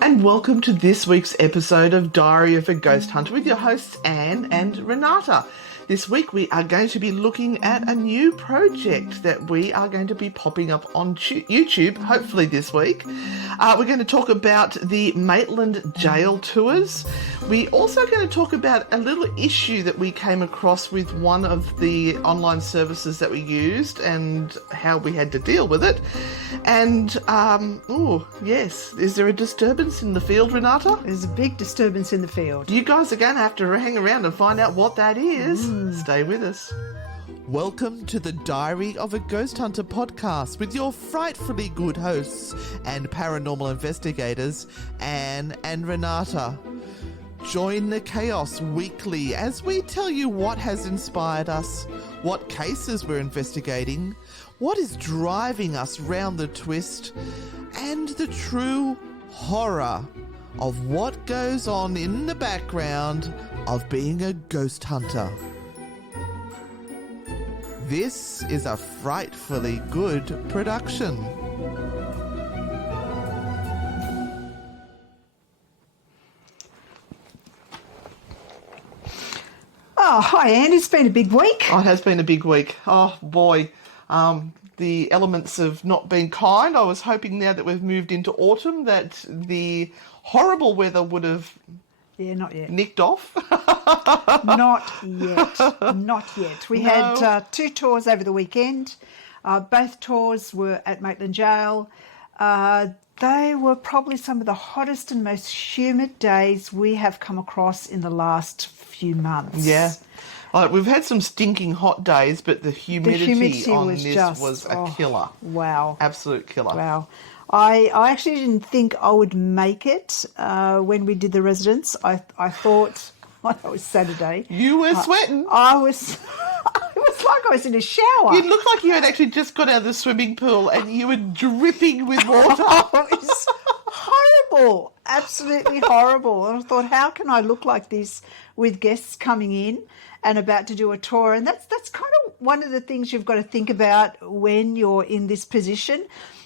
And welcome to this week's episode of Diary of a Ghost Hunter with your hosts Anne and Renata. This week we are going to be looking at a new project that we are going to be popping up on YouTube, hopefully this week. We're going to talk about the Maitland jail tours. We're also going to talk about a little issue that we came across with one of the online services that we used and how we had to deal with it. And, yes, is there a disturbance in the field, Renata? There's a big disturbance in the field. You guys are going to have to hang around and find out what that is. Stay with us. Welcome to the Diary of a Ghost Hunter podcast with your frightfully good hosts and paranormal investigators, Anne and Renata. Join the chaos weekly as we tell you what has inspired us, what cases we're investigating, what is driving us round the twist, and the true horror of what goes on in the background of being a ghost hunter. This is a frightfully good production. Oh, hi, Anne. It's been a big week. Oh, it has been a big week. Oh, boy. The elements have not been kind. I was hoping now that we've moved into autumn that the horrible weather would have not yet. nicked off. Not yet. Not yet. We had 2 tours over the weekend. Both tours were at Maitland Jail. They were probably some of the hottest and most humid days we have come across in the last few months. Yeah. We've had some stinking hot days, but the humidity on this was a killer. Wow. Absolute killer. Wow. I actually didn't think I would make it when we did the residence. I thought, it was Saturday. You were sweating. It was like I was in a shower. You looked like you had actually just got out of the swimming pool and you were dripping with water. It was horrible. Absolutely horrible. And I thought, how can I look like this with guests coming in and about to do a tour? And that's kind of one of the things you've got to think about when you're in this position.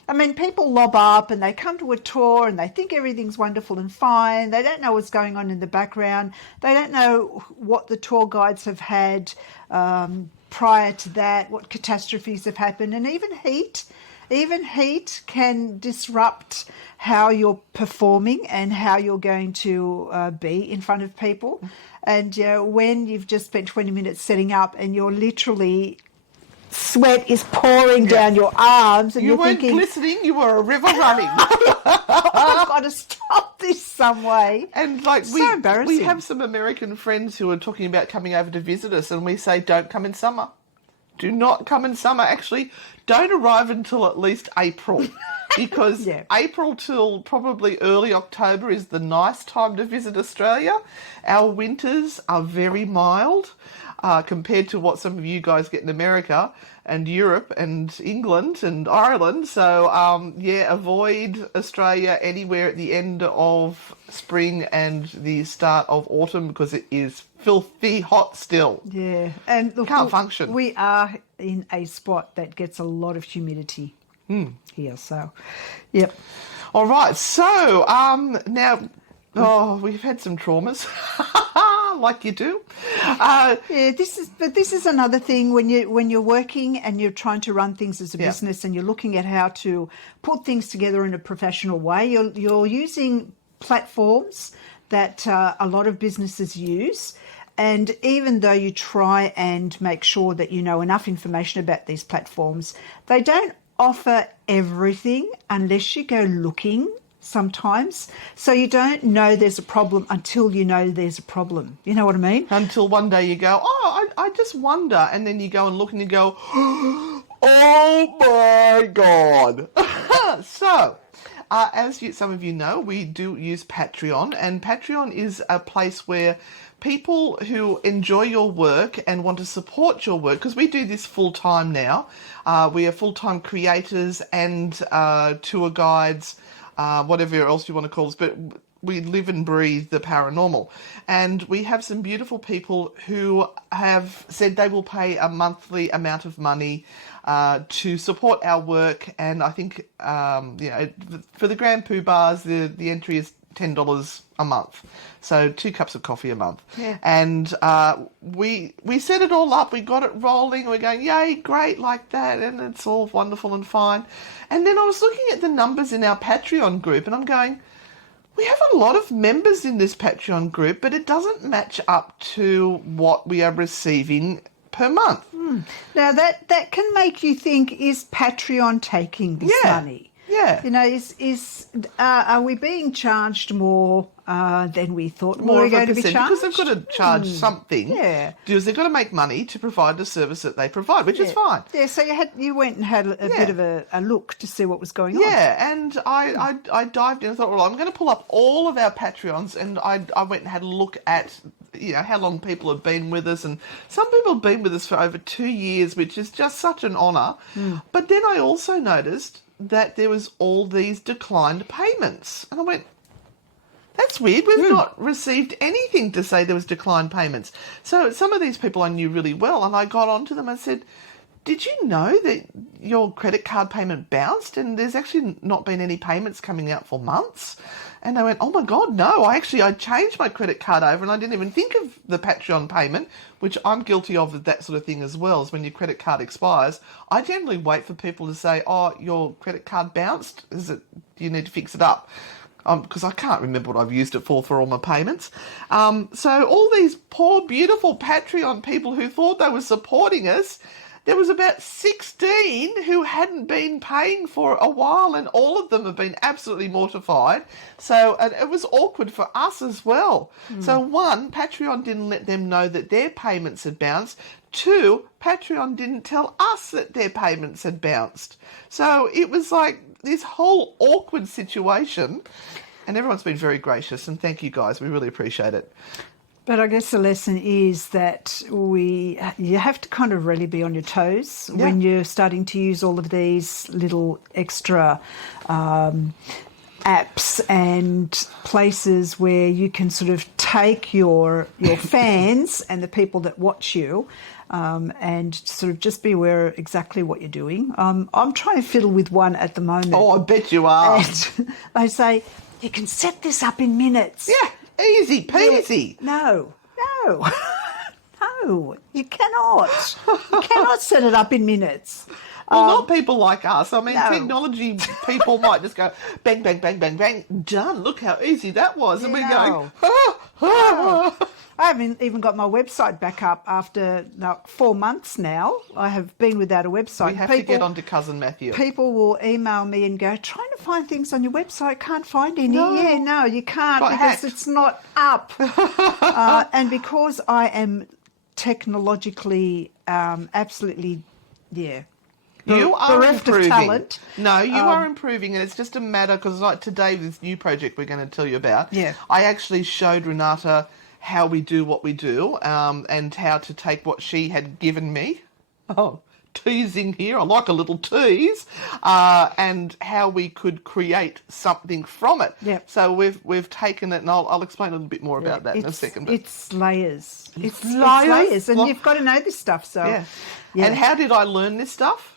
I mean, people lob up and they come to a tour and they think everything's wonderful and fine. They don't know what's going on in the background. They don't know what the tour guides have had prior to that, what catastrophes have happened, and even heat can disrupt how you're performing and how you're going to be in front of people. And when you've just spent 20 minutes setting up and you're literally sweat is pouring down your arms and you weren't thinking, glistening, you were a river running. I've got to stop this some way. And so embarrassing. We have some American friends who are talking about coming over to visit us, and we say, don't come in summer. Do not come in summer. Actually, don't arrive until at least April. Because April till probably early October is the nice time to visit Australia. Our winters are very mild compared to what some of you guys get in America and Europe and England and Ireland. So, avoid Australia anywhere at the end of spring and the start of autumn because it is filthy hot still. Yeah. And look, can't function. We are in a spot that gets a lot of humidity here. So, yep. All right. So, now... Oh, we've had some traumas, like you do. This is another thing when you're working and you're trying to run things as a business and you're looking at how to put things together in a professional way. You're using platforms that a lot of businesses use. And even though you try and make sure that you know enough information about these platforms, they don't offer everything unless you go looking sometimes. So you don't know there's a problem until you know there's a problem. You know what I mean? Until one day you go, I just wonder. And then you go and look and you go, oh my God. So, as some of you know, we do use Patreon. And Patreon is a place where people who enjoy your work and want to support your work, because we do this full-time now. We are full-time creators and tour guides, whatever else you want to call us, but we live and breathe the paranormal. And we have some beautiful people who have said they will pay a monthly amount of money to support our work. And I think, for the Grand Pooh bars, the entry is $10 a month. So 2 cups of coffee a month. Yeah. And we set it all up. We got it rolling. We're going, yay, great, like that. And it's all wonderful and fine. And then I was looking at the numbers in our Patreon group, and I'm going, we have a lot of members in this Patreon group, but it doesn't match up to what we are receiving per month. Now, that can make you think, is Patreon taking this money? Yeah. You know, are we being charged more than we thought we were going to be charged? Because they've got to charge something. Yeah. Because they've got to make money to provide the service that they provide, which is fine. Yeah, so you went and had a bit of a look to see what was going on. Yeah, and I dived in and thought, well, I'm going to pull up all of our Patreons, and I went and had a look at, you know, how long people have been with us, and some people have been with us for over 2 years, which is just such an honour. But then I also noticed that there was all these declined payments. And I went, that's weird. We've not received anything to say there was declined payments. So some of these people I knew really well, and I got onto them and said, did you know that your credit card payment bounced and there's actually not been any payments coming out for months? And they went, oh my God, no, I changed my credit card over and I didn't even think of the Patreon payment, which I'm guilty of that sort of thing as well, is when your credit card expires. I generally wait for people to say, oh, your credit card bounced, do you need to fix it up? Because I can't remember what I've used it for all my payments. So all these poor, beautiful Patreon people who thought they were supporting us, there was about 16 who hadn't been paying for a while, and all of them have been absolutely mortified. So and it was awkward for us as well. So 1, Patreon didn't let them know that their payments had bounced. 2, Patreon didn't tell us that their payments had bounced. So it was like this whole awkward situation, and everyone's been very gracious, and thank you guys. We really appreciate it. But I guess the lesson is that you have to kind of really be on your toes when you're starting to use all of these little extra apps and places where you can sort of take your fans and the people that watch you and sort of just be aware of exactly what you're doing. I'm trying to fiddle with one at the moment. Oh, I bet you are. And they say, you can set this up in minutes. Yeah. Easy peasy. Yeah. No, you cannot. You cannot set it up in minutes. Well, not people like us. I mean, No. technology people might just go, bang, bang, bang, bang, bang, done. Look how easy that was. And we're going, I haven't even got my website back up after 4 months now. I have been without a website. We have to get on to Cousin Matthew. People will email me and go, trying to find things on your website, can't find any. No. Yeah, no, you can't Got because hacked. it's not up. And because I am technologically absolutely, You are bereft of improving. talent. No, you are improving, and it's just a matter, because like today, this new project we're going to tell you about, Yeah. I actually showed Renata how we do what we do, and how to take what she had given me. Oh, teasing here. I like a little tease. And how we could create something from it. Yep. So we've taken it, and I'll explain a little bit more about that in a second. But It's layers. It's layers. layers, and Well, you've got to know this stuff. So, yeah. And how did I learn this stuff?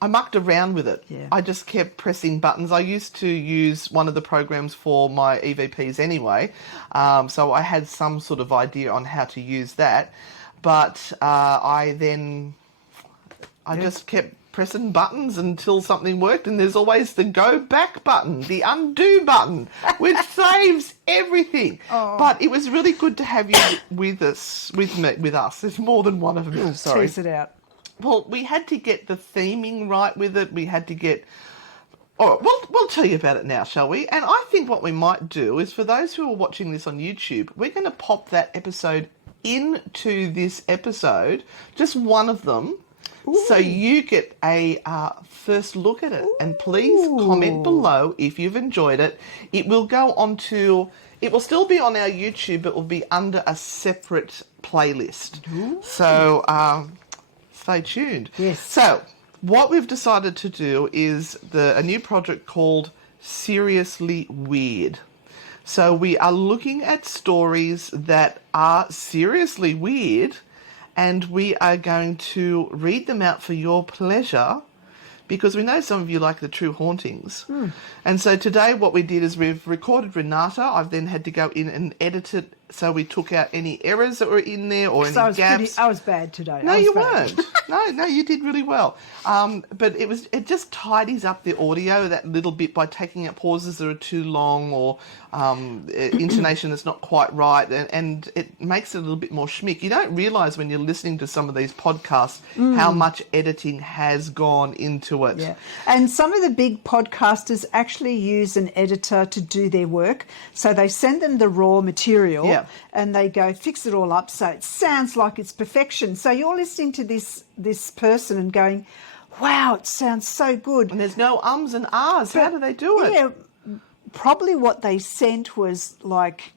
I mucked around with it. Yeah. I just kept pressing buttons. I used to use one of the programs for my EVPs anyway, so I had some sort of idea on how to use that. But I just kept pressing buttons until something worked, and there's always the go back button, the undo button, which saves everything. Oh. But it was really good to have you with us. There's more than one of them. Sorry. tease it out. Well, we had to get the theming right with it. We had to get... All right, we'll tell you about it now, shall we? And I think what we might do is, for those who are watching this on YouTube, we're going to pop that episode into this episode, just one of them, so you get a first look at it. And please comment below if you've enjoyed it. It will go on to... It will still be on our YouTube, but it will be under a separate playlist. So... stay tuned. Yes. So, what we've decided to do is a new project called Seriously Weird. So, we are looking at stories that are seriously weird, and we are going to read them out for your pleasure because we know some of you like the true hauntings. And so today what we did is we've recorded Renata. I've then had to go in and edit it, so we took out any errors that were in there or any gaps. I was bad today. No, you weren't. No, you did really well. But it just tidies up the audio that little bit by taking out pauses that are too long or intonation that's not quite right, and it makes it a little bit more schmick. You don't realise when you're listening to some of these podcasts how much editing has gone into it. Yeah, and some of the big podcasters actually use an editor to do their work. So they send them the raw material and they go fix it all up so it sounds like it's perfection. So you're listening to this person and going, wow, it sounds so good. And there's no ums and ahs. How do they do it? Yeah, probably what they sent was like,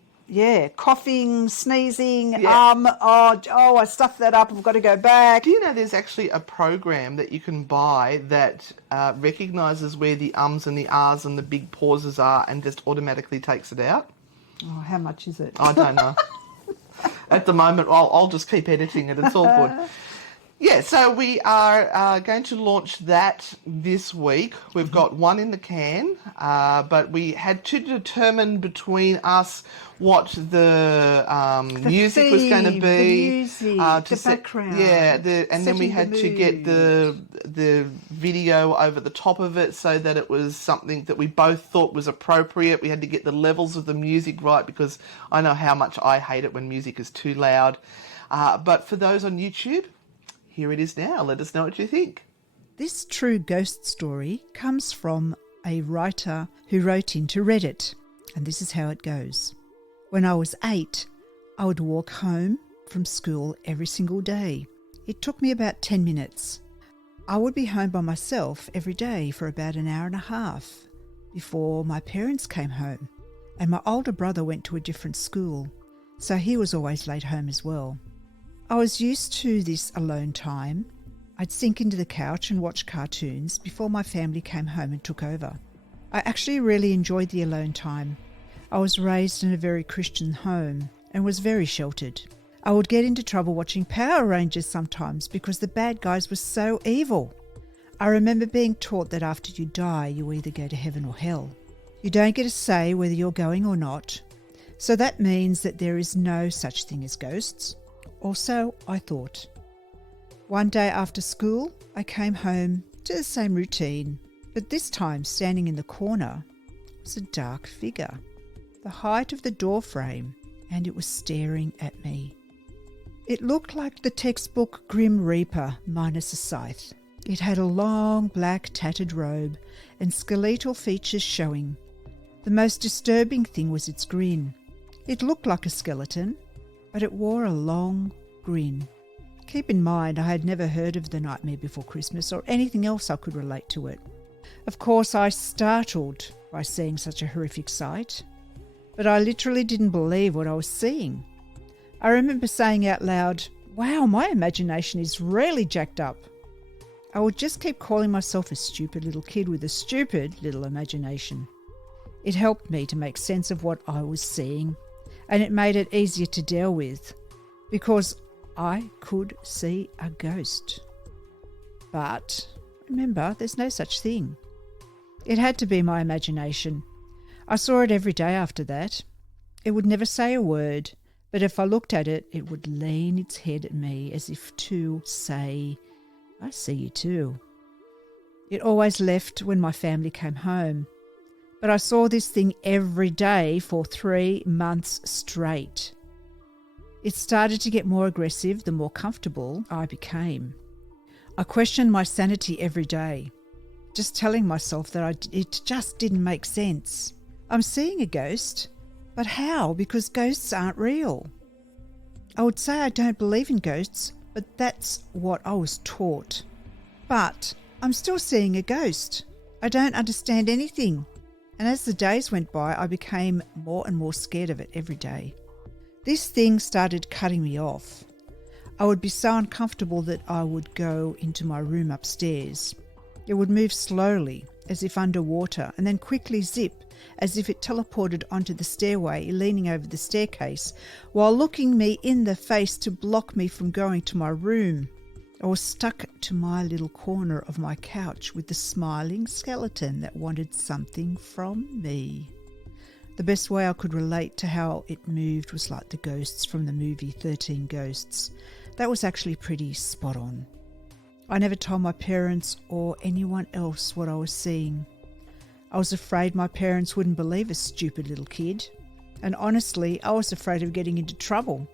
coughing, sneezing, I stuffed that up, I've got to go back. Do you know there's actually a program that you can buy that recognises where the ums and the ahs and the big pauses are and just automatically takes it out? Oh, how much is it? I don't know. At the moment, I'll just keep editing it. It's all good. Yeah, so we are going to launch that this week. We've got one in the can, but we had to determine between us what the music was going to be. The background. And then we had to get the video over the top of it so that it was something that we both thought was appropriate. We had to get the levels of the music right because I know how much I hate it when music is too loud. But for those on YouTube, here it is now. Let us know what you think. This true ghost story comes from a writer who wrote into Reddit, and this is how it goes. When I was 8, I would walk home from school every single day. It took me about 10 minutes. I would be home by myself every day for about an hour and a half before my parents came home, and my older brother went to a different school, so he was always late home as well. I was used to this alone time. I'd sink into the couch and watch cartoons before my family came home and took over. I actually really enjoyed the alone time. I was raised in a very Christian home and was very sheltered. I would get into trouble watching Power Rangers sometimes because the bad guys were so evil. I remember being taught that after you die, you either go to heaven or hell. You don't get a say whether you're going or not. So that means that there is no such thing as ghosts. Or so I thought. One day after school, I came home to the same routine, but this time standing in the corner was a dark figure, the height of the door frame, and it was staring at me. It looked like the textbook Grim Reaper minus a scythe. It had a long black tattered robe and skeletal features showing. The most disturbing thing was its grin. It looked like a skeleton, but it wore a long grin. Keep in mind, I had never heard of The Nightmare Before Christmas or anything else I could relate to it. Of course, I startled by seeing such a horrific sight, but I literally didn't believe what I was seeing. I remember saying out loud, wow, my imagination is really jacked up. I would just keep calling myself a stupid little kid with a stupid little imagination. It helped me to make sense of what I was seeing, and it made it easier to deal with, because I could see a ghost. But remember, there's no such thing. It had to be my imagination. I saw it every day after that. It would never say a word, but if I looked at it, it would lean its head at me as if to say, I see you too. It always left when my family came home, but I saw this thing every day for 3 months straight. It started to get more aggressive the more comfortable I became. I questioned my sanity every day, just telling myself that it just didn't make sense. I'm seeing a ghost, but how? Because ghosts aren't real. I would say I don't believe in ghosts, but that's what I was taught. But I'm still seeing a ghost. I don't understand anything. And as the days went by, I became more and more scared of it every day. This thing started cutting me off. I would be so uncomfortable that I would go into my room upstairs. It would move slowly, as if underwater, and then quickly zip, as if it teleported onto the stairway, leaning over the staircase, while looking me in the face to block me from going to my room. I was stuck to my little corner of my couch with the smiling skeleton that wanted something from me. The best way I could relate to how it moved was like the ghosts from the movie 13 Ghosts. That was actually pretty spot on. I never told my parents or anyone else what I was seeing. I was afraid my parents wouldn't believe a stupid little kid. And honestly, I was afraid of getting into trouble.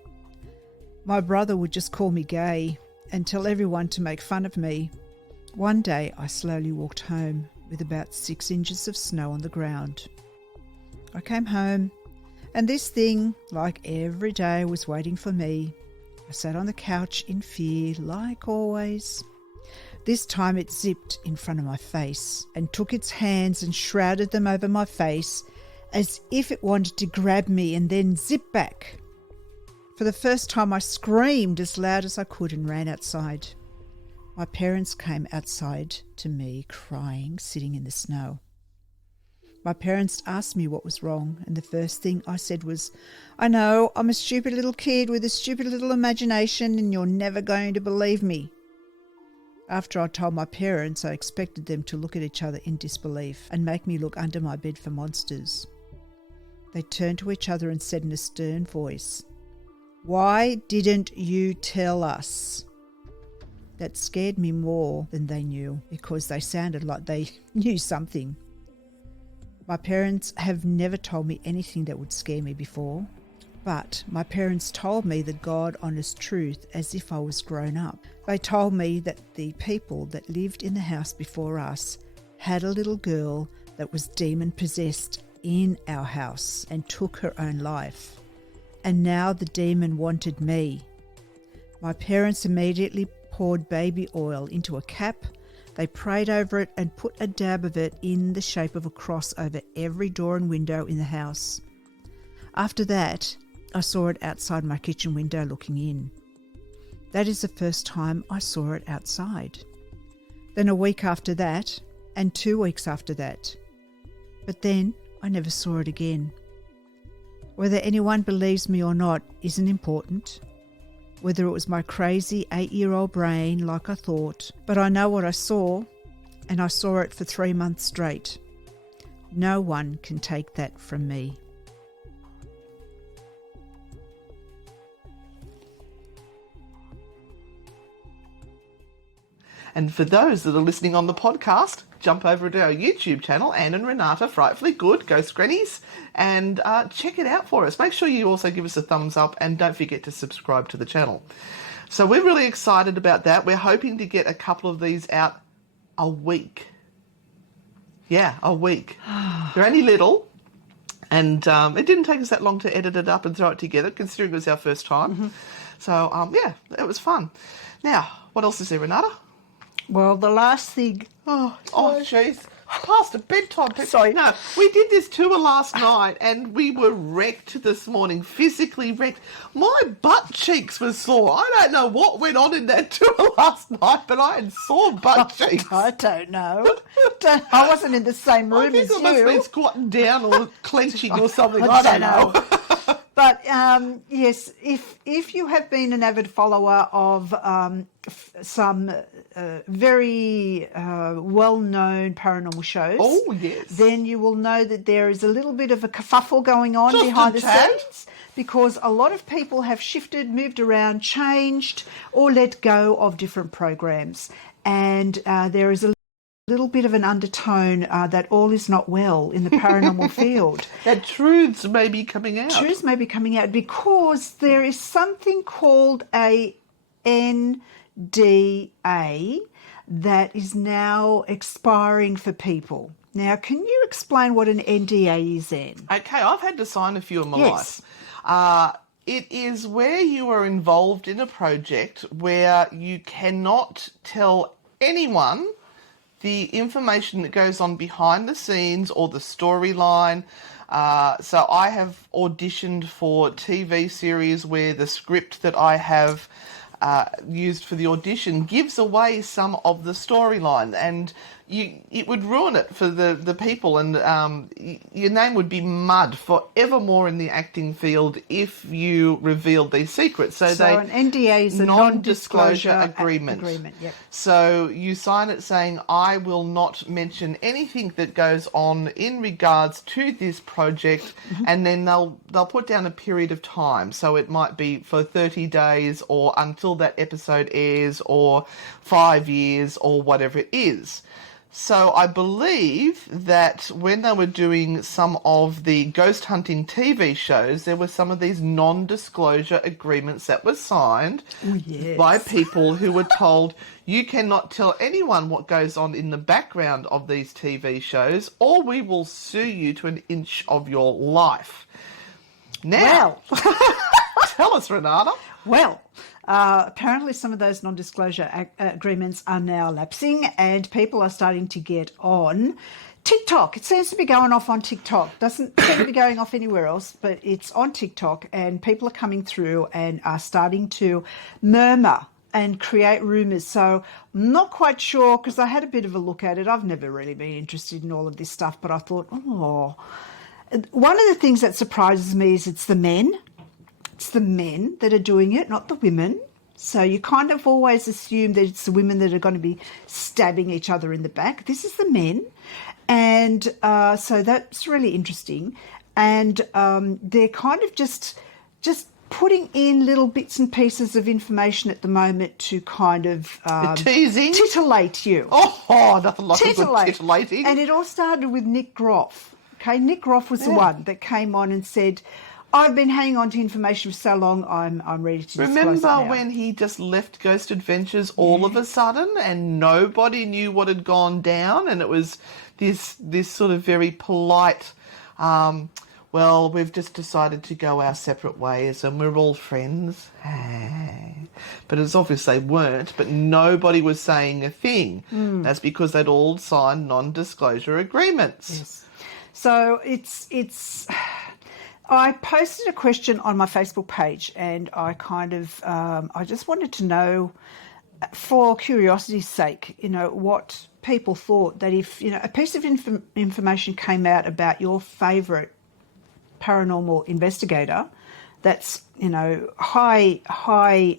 My brother would just call me gay and tell everyone to make fun of me. One day I slowly walked home with about 6 inches of snow on the ground. I came home and this thing, like every day, was waiting for me. I sat on the couch in fear, like always. This time it zipped in front of my face and took its hands and shrouded them over my face as if it wanted to grab me and then zip back. For the first time I screamed as loud as I could and ran outside. My parents came outside to me crying, sitting in the snow. My parents asked me what was wrong, and the first thing I said was, "I know, I'm a stupid little kid with a stupid little imagination and you're never going to believe me." After I told my parents, I expected them to look at each other in disbelief and make me look under my bed for monsters. They turned to each other and said in a stern voice, "Why didn't you tell us?" That scared me more than they knew because they sounded like they knew something. My parents have never told me anything that would scare me before, but my parents told me the God-honest truth as if I was grown up. They told me that the people that lived in the house before us had a little girl that was demon-possessed in our house and took her own life. And now the demon wanted me. My parents immediately poured baby oil into a cap. They prayed over it and put a dab of it in the shape of a cross over every door and window in the house. After that, I saw it outside my kitchen window looking in. That is the first time I saw it outside. Then a week after that, and 2 weeks after that. But then I never saw it again. Whether anyone believes me or not isn't important. Whether it was my crazy 8-year-old brain like I thought, but I know what I saw, and I saw it for 3 months straight. No one can take that from me. And for those that are listening on the podcast, jump over to our YouTube channel, Anne and Renata, Frightfully Good, Ghost Grannies, and check it out for us. Make sure you also give us a thumbs up and don't forget to subscribe to the channel. So we're really excited about that. We're hoping to get a couple of these out a week. Yeah, a week. They're only little, and it didn't take us that long to edit it up and throw it together, considering it was our first time. Mm-hmm. So, yeah, it was fun. Now, what else is there, Renata? Well, the last thing... Oh, jeez. Past a bedtime. Sorry. No, we did this tour last night and we were wrecked this morning, physically wrecked. My butt cheeks were sore. I don't know what went on in that tour last night, but I had sore butt cheeks. I don't know. I wasn't in the same room as you. I think I must have been squatting down or clenching or something. I don't know. But yes, if you have been an avid follower of some very well-known paranormal shows, oh yes, then you will know that there is a little bit of a kerfuffle going on just behind the scenes, because a lot of people have shifted, moved around, changed, or let go of different programs, and there is a little bit of an undertone that all is not well in the paranormal field. That truths may be coming out. Truths may be coming out because there is something called a NDA that is now expiring for people. Now, can you explain what an NDA is, Anne? Okay, I've had to sign a few in my life. It is where you are involved in a project where you cannot tell anyone the information that goes on behind the scenes or the storyline. So I have auditioned for TV series where the script that I have used for the audition gives away some of the storyline, and it would ruin it for the people, and your name would be mud forevermore in the acting field if you revealed these secrets. So an NDA is a non-disclosure agreement. Yep. So you sign it saying, I will not mention anything that goes on in regards to this project, and then they'll put down a period of time. So it might be for 30 days or until that episode airs, or 5 years, or whatever it is. So I believe that when they were doing some of the ghost hunting TV shows, there were some of these non-disclosure agreements that were signed by people who were told, you cannot tell anyone what goes on in the background of these TV shows, or we will sue you to an inch of your life. Now, tell us, Renata. Well, apparently some of those non-disclosure agreements are now lapsing, and people are starting to get on TikTok. It seems to be going off on TikTok. Doesn't seem to be going off anywhere else, but it's on TikTok, and people are coming through and are starting to murmur and create rumours. So I'm not quite sure, because I had a bit of a look at it. I've never really been interested in all of this stuff, but I thought, one of the things that surprises me is it's the men. It's the men that are doing it, not the women. So you kind of always assume that it's the women that are going to be stabbing each other in the back. This is the men. And so that's really interesting. And they're kind of just putting in little bits and pieces of information at the moment to kind of teasing, titillate you. Oh, nothing like a good titillating. And it all started with Nick Groff. Okay, Nick Groff was the one that came on and said, I've been hanging on to information for so long, I'm ready to disclose it now. Remember when he just left Ghost Adventures all of a sudden, and nobody knew what had gone down, and it was this sort of very polite, well, we've just decided to go our separate ways and we're all friends. But it's obvious they weren't, but nobody was saying a thing. That's because they'd all signed non-disclosure agreements. Yes. So it's I posted a question on my Facebook page, and I kind of I just wanted to know, for curiosity's sake, what people thought, that if a piece of information came out about your favourite paranormal investigator that's high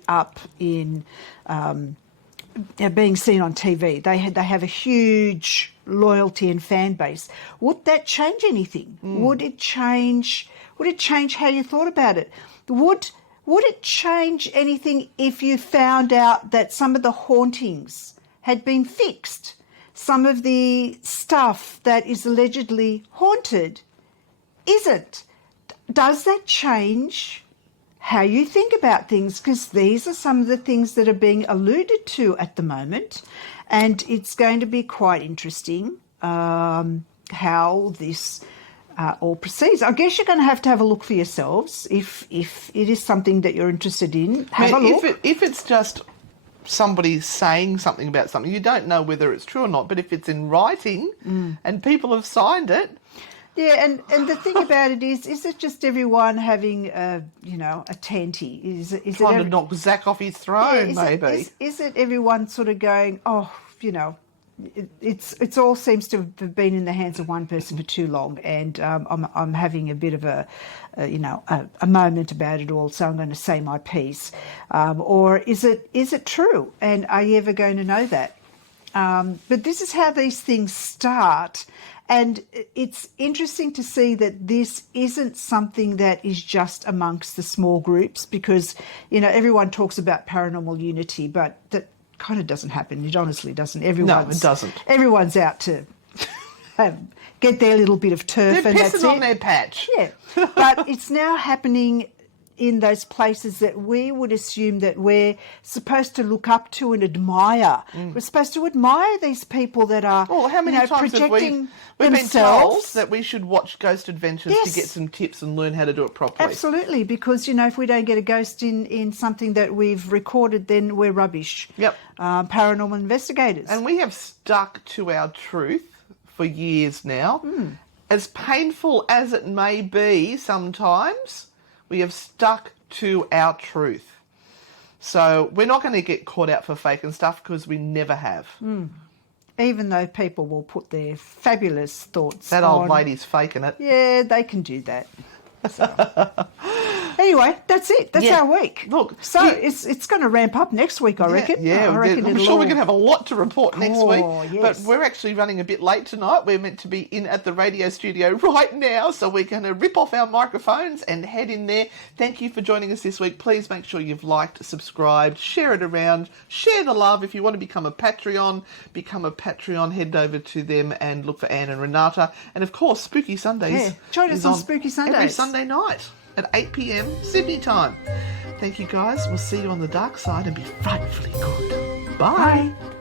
up in being seen on TV, they have a huge loyalty and fan base, would that change anything? Would it change how you thought about it? Would it change anything if you found out that some of the hauntings had been fixed? Some of the stuff that is allegedly haunted isn't. Does that change how you think about things? Because these are some of the things that are being alluded to at the moment, and it's going to be quite interesting how this all proceeds. I guess you're going to have a look for yourselves if it is something that you're interested in. Have a look. If it's just somebody saying something about something, you don't know whether it's true or not. But if it's in writing and people have signed it. Yeah, and the thing about it is it just everyone having a tanty? Is trying to knock Zach off his throne, maybe? Is it everyone sort of going, it's all seems to have been in the hands of one person for too long, and I'm having a bit of a moment about it all, so I'm going to say my piece, or is it true, and are you ever going to know that? But this is how these things start. And it's interesting to see that this isn't something that is just amongst the small groups, because, everyone talks about paranormal unity, but that kind of doesn't happen. It honestly doesn't. No, it doesn't. Everyone's out to get their little bit of turf. They're and pissing that's on it. their patch. Yeah, but it's now happening in those places that we would assume that we're supposed to look up to and admire. We're supposed to admire these people that are how many times have we've been told that we should watch Ghost Adventures to get some tips and learn how to do it properly? Absolutely, because, if we don't get a ghost in something that we've recorded, then we're rubbish. Yep. Paranormal investigators. And we have stuck to our truth for years now. As painful as it may be sometimes, we have stuck to our truth. So we're not going to get caught out for fake and stuff, because we never have. even though people will put their fabulous thoughts That on. old lady's faking it. Yeah, they can do that. So. Anyway, that's it. That's our week. Look, so it's going to ramp up next week, I reckon. Yeah, I reckon I'm sure we're going to have a lot to report next week. Yes. But we're actually running a bit late tonight. We're meant to be in at the radio studio right now, so we're going to rip off our microphones and head in there. Thank you for joining us this week. Please make sure you've liked, subscribed, share it around, share the love. If you want to become a Patreon, head over to them and look for Anne and Renata. And of course, Spooky Sundays. Yeah, join us on Spooky Sundays. Every Sunday night at 8 p.m. Sydney time. Thank you, guys. We'll see you on the dark side and be frightfully good. Bye. Bye.